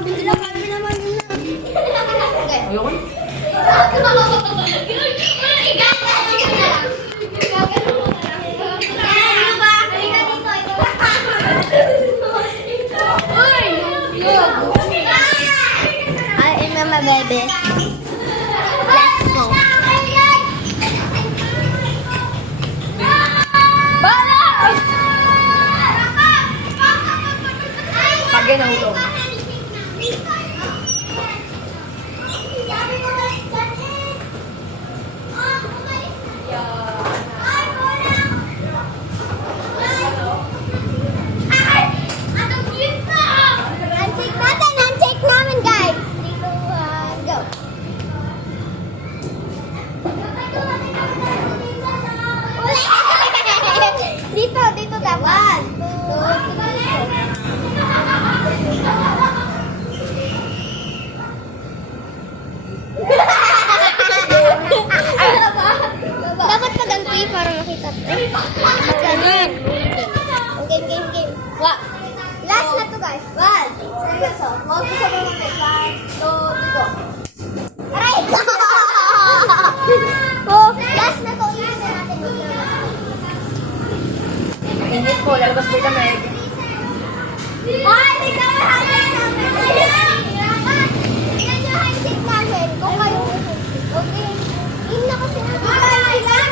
Sila kami naman yun na. Okay. Ayoko. I am my baby. Let's go. Pagay na hulog. Handshake namin, guys. Go. Dito dapat. Dapat paganti para makita. Game. Wa. Last na to, guys. One. Seryoso. Huwag ko sabi mo, guys. 1, 2, go. Aray! Oh, last na to. Ilan na natin. Init po, lalabas po yung lamig. Ay, tignan mo handshake namin. Tignan nyo handshake namin. Kung kayo. Okay. Yun na kasi. Ay, kailangan.